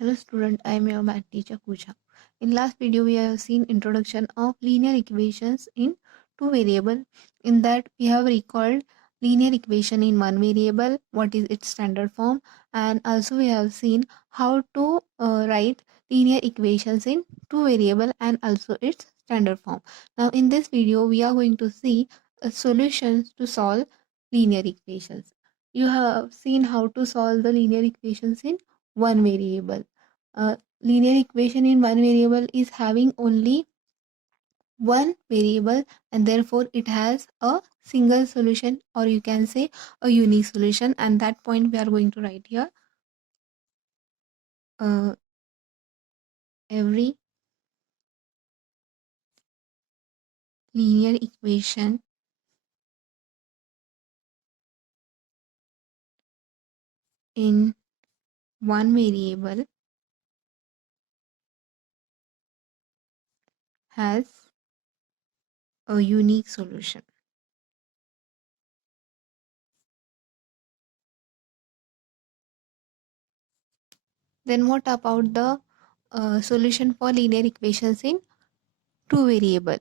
Hello student, I am your math teacher Pooja. In last video we have seen introduction of linear equations in two variable. In that we have recalled linear equation in one variable, what is its standard form, and also we have seen how to write linear equations in two variable and also its standard form. Now in this video we are going to see solutions to solve linear equations. You have seen how to solve the linear equations in one variable. Linear equation in one variable is having only one variable, and therefore it has a single solution, or you can say a unique solution, and that point we are going to write here. Every linear equation in one variable has a unique solution. Then what about the solution for linear equations in two variable?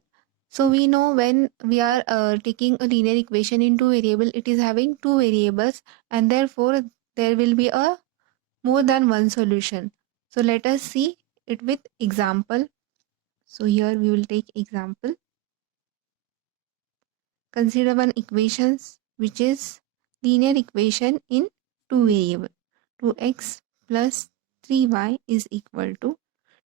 So we know when we are taking a linear equation in two variable, it is having two variables, and therefore there will be a more than one solution. So let us see it with example. So here we will take example. Consider one equations which is linear equation in two variable. 2x plus 3y is equal to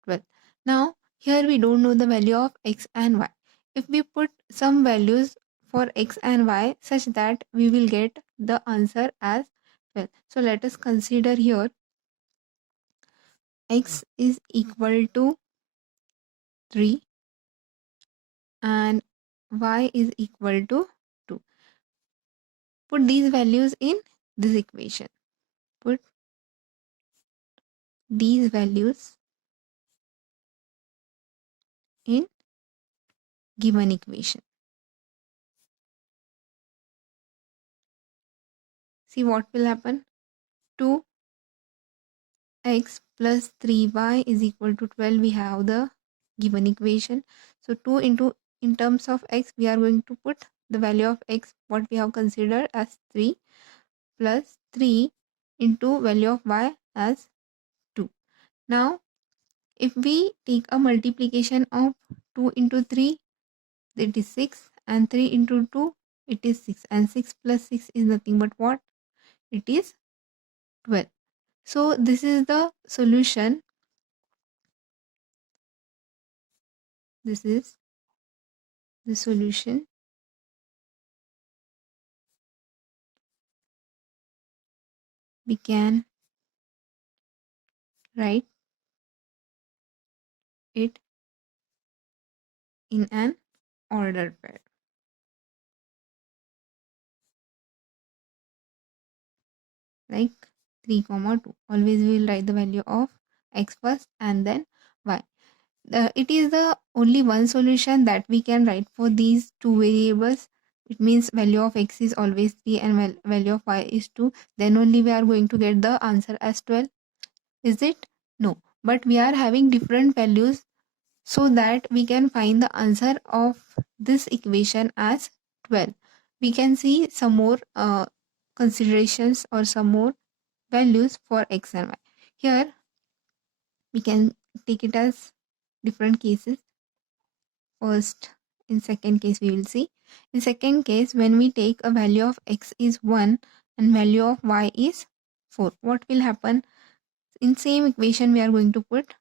12. Now here we don't know the value of x and y. If we put some values for x and y such that we will get the answer as 12. So let us consider here x is equal to 3 and y is equal to 2. Put these values in this equation. Put these values in given equation. See what will happen. 2x plus 3y is equal to 12. We have the given equation. So 2 into, in terms of x, we are going to put the value of x what we have considered as 3 plus 3 into value of y as 2. Now if we take a multiplication of 2 into 3, it is 6, and 3 into 2, it is 6, and 6 plus 6 is nothing but what? It is 12. So this is the solution. This is the solution we can write it in an order pair, like 3 comma 2. Always we will write the value of x first and then y. It is the only one solution that we can write for these two variables. It means value of x is always 3 and value of y is 2. Then only we are going to get the answer as 12. Is it? No. But we are having different values, so that we can find the answer of this equation as 12. We can see some more considerations or some more values for x and y. Here we can take it as different cases. First, in second case we will see. In second case, when we take a value of x is 1 and value of y is 4, what will happen? In same equation we are going to put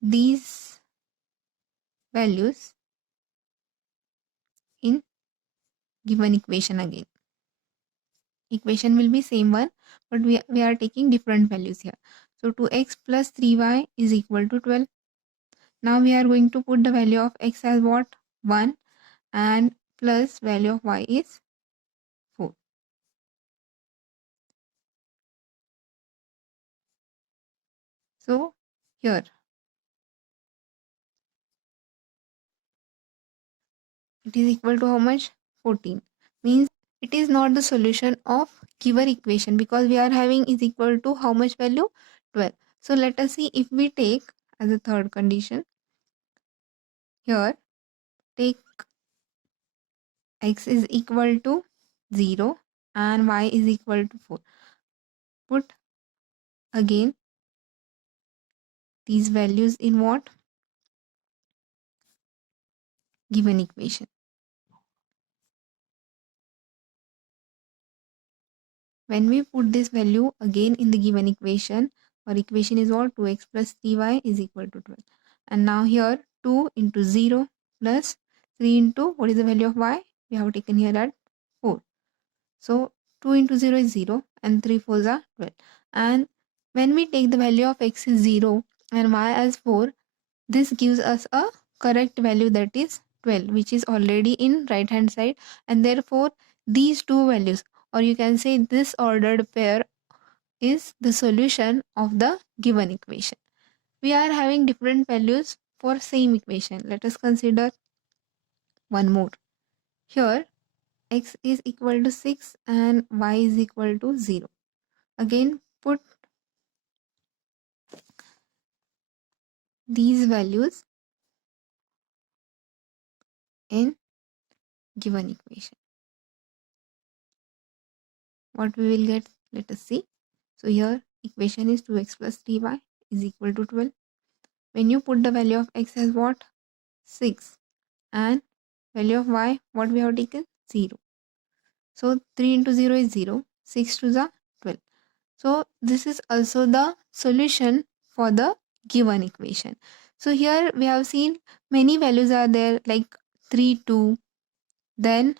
these values in given equation again. Equation will be same one, but we are taking different values here. So 2x plus 3y is equal to 12. Now we are going to put the value of x as what? 1, and plus value of y is 4. So here it is equal to how much? 14. Means it is not the solution of given equation, because we are having is equal to how much value, 12. So let us see, if we take as a third condition here, take x is equal to 0 and y is equal to 4. Put again these values in what? Given equation. When we put this value again in the given equation, our equation is what? 2x plus 3y is equal to 12. And now here 2 into 0 plus 3 into what is the value of y? We have taken here at 4. So 2 into 0 is 0 and 3 4s are 12. And when we take the value of x is 0 and y as 4, this gives us a correct value, that is 12, which is already in right hand side, and therefore these two values, or you can say this ordered pair, is the solution of the given equation. We are having different values for same equation. Let us consider one more. Here x is equal to 6 and y is equal to 0. Again put these values in given equation. What we will get? Let us see. So here equation is 2x plus 3y is equal to 12. When you put the value of x as what? 6 and value of y, what we have taken? 0. So 3 into 0 is 0. 6 to the 12. So this is also the solution for the given equation. So here we have seen many values are there, like 3 2, then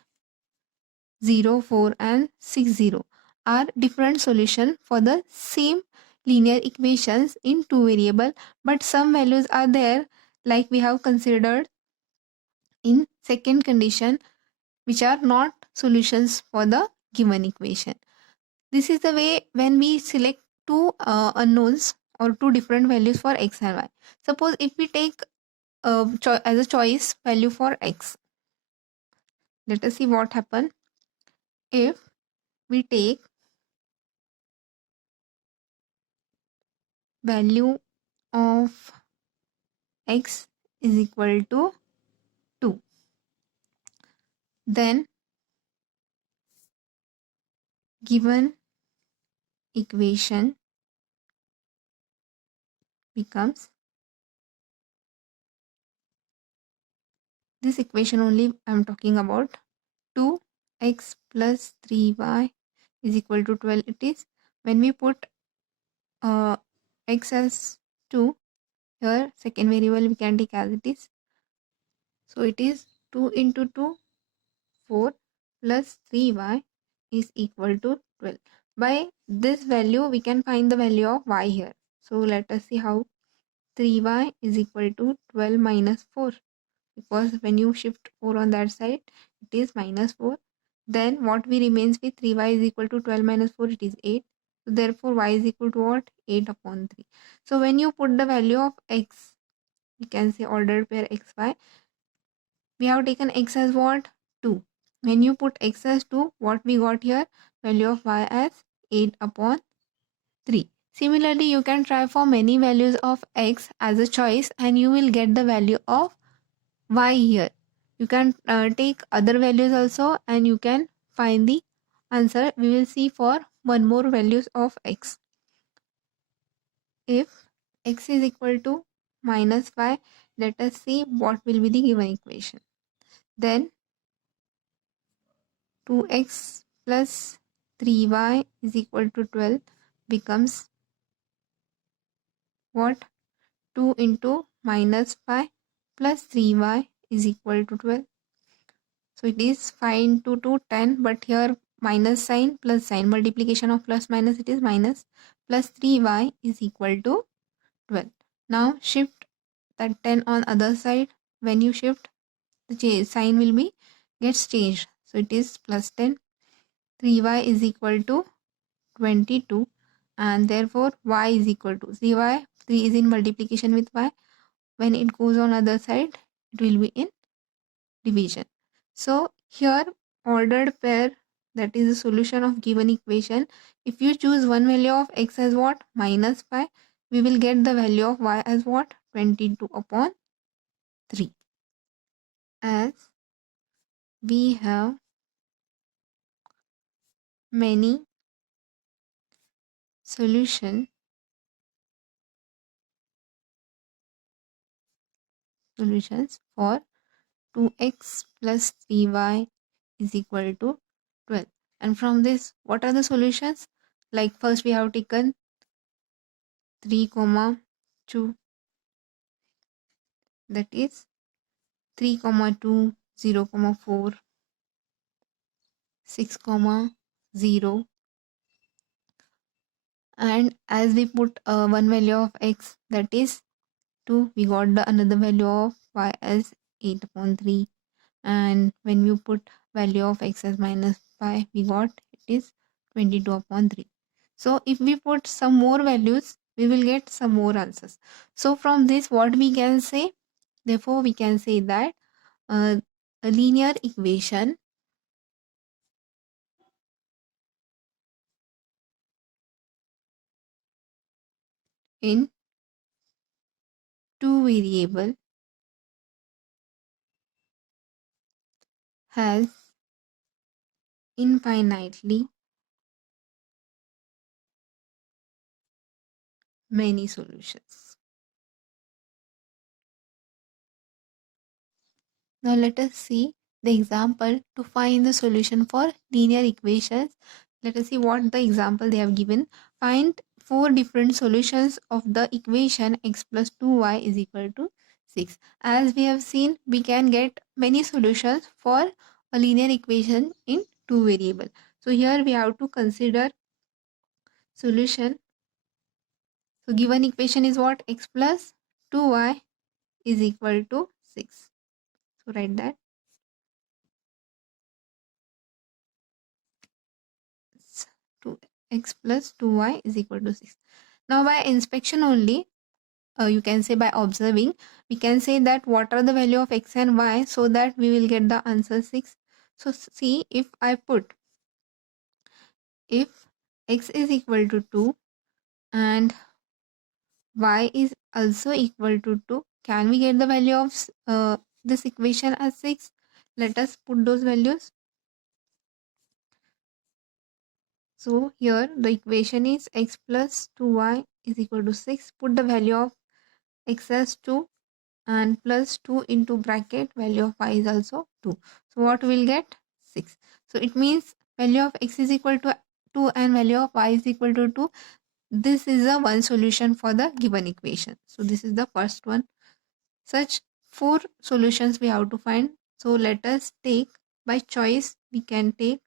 0 4 and 6 0 are different solution for the same linear equations in two variable, but some values are there, like we have considered in second condition, which are not solutions for the given equation. This is the way when we select two unknowns or two different values for x and y. Suppose if we take as a choice value for x, let us see what happen if we take value of x is equal to 2. Then given equation becomes this equation only I am talking about, 2x plus 3y is equal to 12. It is when we put x as 2, here second variable we can take as it is. So it is 2 into 2, 4 plus 3y is equal to 12. By this value we can find the value of y here. So let us see how. 3y is equal to 12 minus 4, because when you shift 4 on that side it is minus 4. Then what we remains with 3y is equal to 12 minus 4, it is 8. So therefore y is equal to what? 8 upon 3. So when you put the value of x, you can say ordered pair xy, we have taken x as what? 2. When you put x as 2, what we got here? Value of y as 8 upon 3. Similarly, you can try for many values of x as a choice and you will get the value of y here. You can take other values also and you can find the answer. We will see for one more values of x. If x is equal to minus y, let us see what will be the given equation. Then 2x plus 3y is equal to 12 becomes what? 2 into minus 5 plus 3y is equal to 12. So it is 5 into 2, 10, but here minus sign plus sign, multiplication of plus minus, it is minus, plus 3y is equal to 12. Now shift that 10 on other side. When you shift, the sign will be gets changed. So it is plus 10. 3y is equal to 22, and therefore y is equal to 3y. 3 is in multiplication with y. When it goes on other side, it will be in division. So here ordered pair that is the solution of given equation. If you choose one value of x as what? -5, we will get the value of y as what? 22 upon 3. As we have many solutions for 2x plus 3y is equal to 12. And from this, what are the solutions? Like first we have taken 3 comma 2, that is 3 comma 2, 0 comma 4, 6 comma 0, and as we put one value of x, that is 2, we got the another value of y as 8 upon 3, and when we put value of x as -5, we got it is 22 upon 3. So if we put some more values, we will get some more answers. So from this, what we can say? Therefore we can say that a linear equation in two variable has infinitely many solutions. Now let us see the example to find the solution for linear equations. Let us see what the example they have given. Find four different solutions of the equation x plus 2y is equal to 6. As we have seen, we can get many solutions for a linear equation in two variable. So here we have to consider solution. So given equation is what? X plus 2y is equal to 6. So write that 2x plus 2y is equal to 6. Now by inspection only, you can say by observing, we can say that what are the value of x and y, so that we will get the answer 6. So see, if I put, if x is equal to 2 and y is also equal to 2, can we get the value of this equation as 6? Let us put those values. So here the equation is x plus 2y is equal to 6. Put the value of x as 2 and plus 2 into bracket value of y is also 2. So what we'll get? 6. So it means value of x is equal to 2 and value of y is equal to 2. This is the one solution for the given equation. So this is the first one. Such four solutions we have to find. So let us take by choice. We can take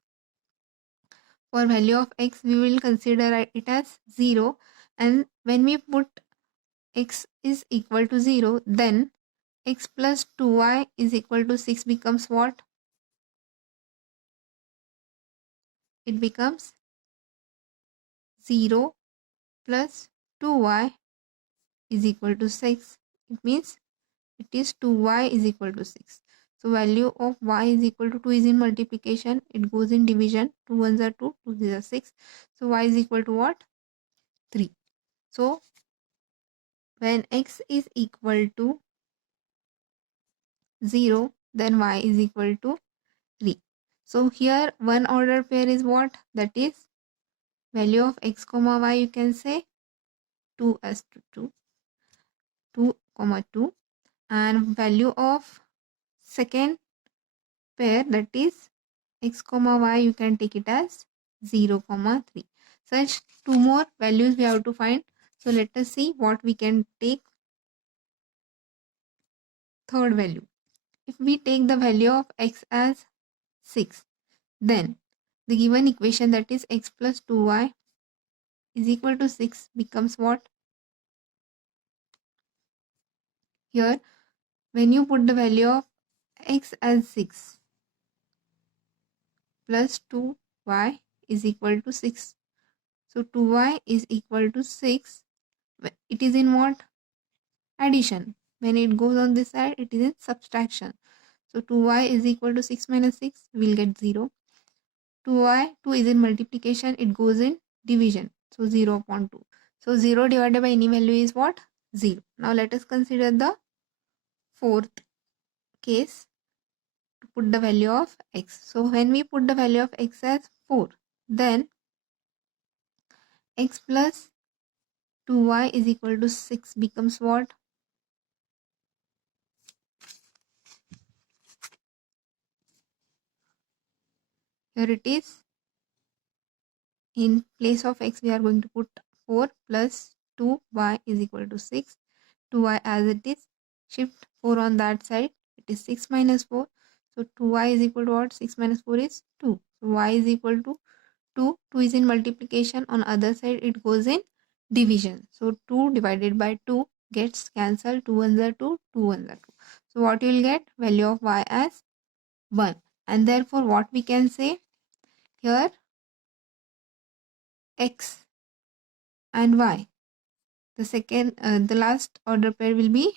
for value of x, we will consider it as 0, and when we put x is equal to 0, then x plus 2y is equal to 6 becomes what? It becomes 0 plus 2y is equal to 6. It means it is 2y is equal to 6. So value of y is equal to 2 is in multiplication. It goes in division. 2 ones are 2, 2 these are 6. So y is equal to what? 3. So when x is equal to 0, then y is equal to 3. So here one order pair is what? That is value of x comma y, you can say 2 as to 2, 2 comma 2, and value of second pair, that is x comma y, you can take it as 0 comma 3. Such two more values we have to find. So let us see what we can take. Third value, if we take the value of x as 6, then the given equation, that is x plus 2y is equal to 6 becomes what? Here when you put the value of x as 6 plus 2y is equal to 6. So 2y is equal to 6. It is in what? Addition. When it goes on this side, it is in subtraction. So 2y is equal to 6 minus 6, we will get 0. 2y, 2 is in multiplication, it goes in division. So 0 upon 2. So 0 divided by any value is what? 0. Now let us consider the fourth case to put the value of x. So when we put the value of x as 4, then x plus 2y is equal to 6 becomes what? Here it is. In place of x, we are going to put 4 plus 2y is equal to 6. 2y as it is. Shift 4 on that side. It is 6 minus 4. So 2y is equal to what? 6 minus 4 is 2. So y is equal to 2. 2 is in multiplication. On other side, it goes in division. So 2 divided by 2 gets cancelled. 2 ones are 2. 2 ones are 2. So what you will get? Value of y as 1. And therefore, what we can say here? X and y. The last order pair will be,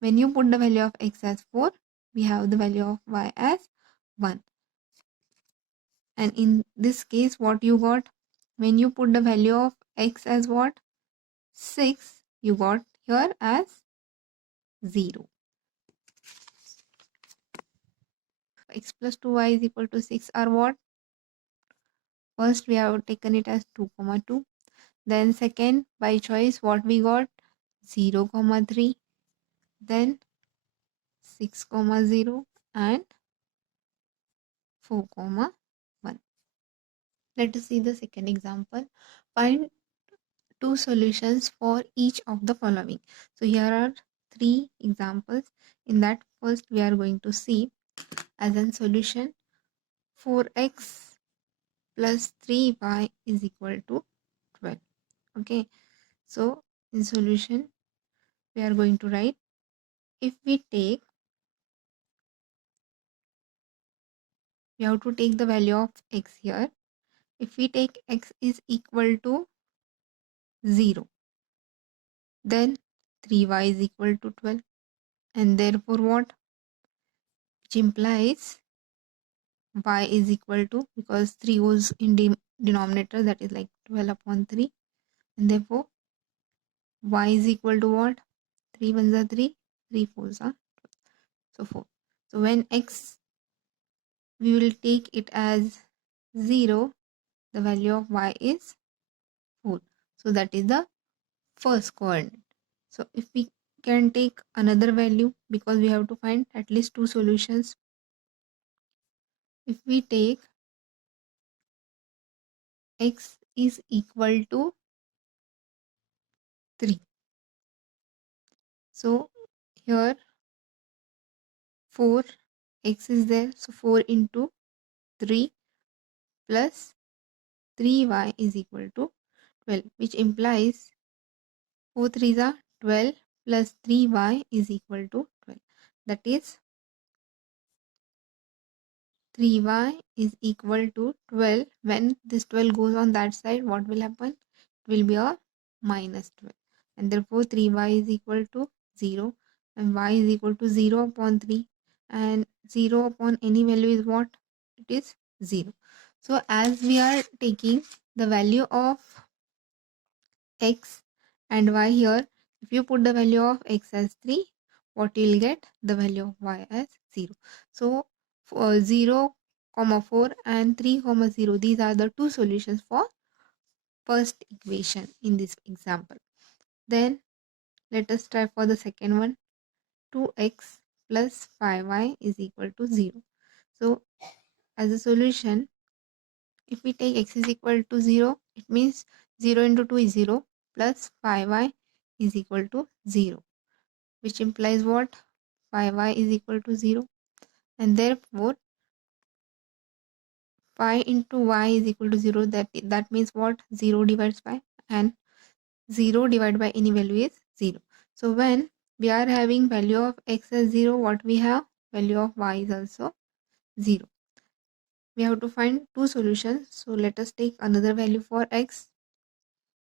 when you put the value of x as 4, we have the value of y as 1. And in this case, what you got? When you put the value of x as what? 6, you got here as 0. X plus 2y is equal to 6 are what? First, we have taken it as 2, 2. Then second, by choice, what we got? 0, 3. Then 6, 0 and 4, 1. Let us see the second example. Find two solutions for each of the following. So here are three examples. In that, first we are going to see as a solution 4x plus 3y is equal to 12. Okay, so in solution we are going to write, if we have to take the value of x here. If we take x is equal to 0, then 3y is equal to 12, and therefore what? Which implies y is equal to, because 3 goes in denominator, that is like 12 upon 3, and therefore y is equal to what? 3 ones are 3, 3 fours are 12, so 4. So when x, we will take it as 0, the value of y is 4. So that is the first coordinate. So if we can take another value, because we have to find at least two solutions. If we take x is equal to 3, so here 4 x is there, so 4 into 3 plus 3y is equal to 12, which implies 4 3s are 12 plus 3y is equal to 12. That is 3y is equal to 12. When this 12 goes on that side, what will happen? It will be a minus 12, and therefore 3y is equal to 0, and y is equal to 0 upon 3, and 0 upon any value is what? It is 0. So as we are taking the value of x and y here, if you put the value of x as 3, what you will get? The value of y as 0. So 0, 4 and 3, 0, these are the two solutions for first equation in this example. Then let us try for the second one. 2x plus 5y is equal to 0. So as a solution, if we take x is equal to 0, it means 0 into 2 is 0 plus 5y is equal to 0, which implies what? 5y is equal to 0, and therefore 5 into y is equal to 0. That means what? 0 divides by, and 0 divided by any value is 0. So when we are having value of x as 0, what we have? Value of y is also 0. We have to find two solutions. So let us take another value for x.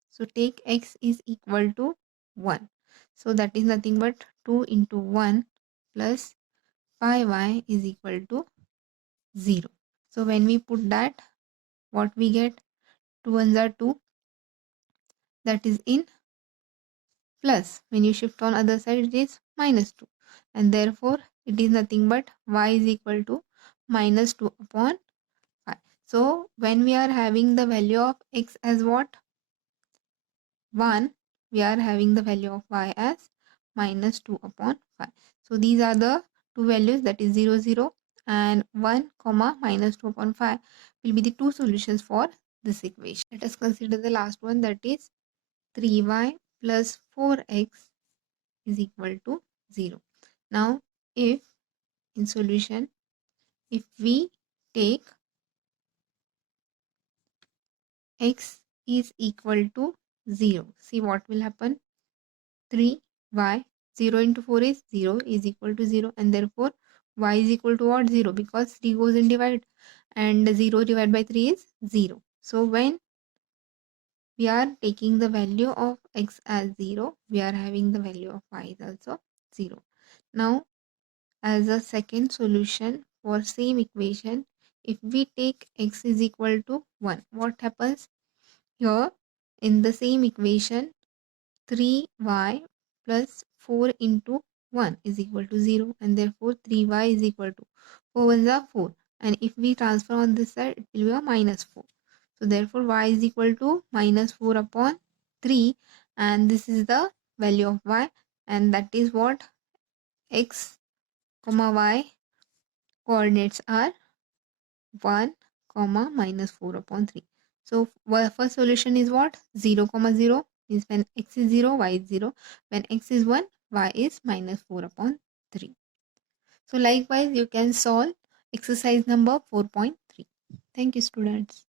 So take x is equal to 1. So that is nothing but 2 into 1 plus 5y is equal to 0. So when we put that, what we get? 2 ones are 2, that is in plus. When you shift on other side, it is minus 2. And therefore, it is nothing but y is equal to minus 2 upon 5. So, when we are having the value of x as what? 1, we are having the value of y as minus 2 upon 5. So, these are the two values, that is 0, 0 and 1 comma minus 2 upon 5 will be the two solutions for this equation. Let us consider the last one, that is 3y plus 4x is equal to 0. Now, if in solution, if we take x is equal to 0, see what will happen? 3y, 0 into 4 is 0, is equal to 0, and therefore y is equal to what? 0, because 3 goes in divide and 0 divided by 3 is 0. So when we are taking the value of x as 0, we are having the value of y is also 0. Now, as a second solution for same equation, if we take x is equal to 1, what happens? Here in the same equation, 3y plus 4 into 1 is equal to 0, and therefore 3y is equal to 4 ones are 4, and if we transfer on this side, it will be a minus 4. So therefore y is equal to minus 4 upon 3, and this is the value of y, and that is what x comma y coordinates are 1 comma minus 4 upon 3. So first solution is what? 0 comma 0 means when x is 0, y is 0. When x is 1, y is minus 4 upon 3. So likewise, you can solve exercise number 4.3. Thank you, students.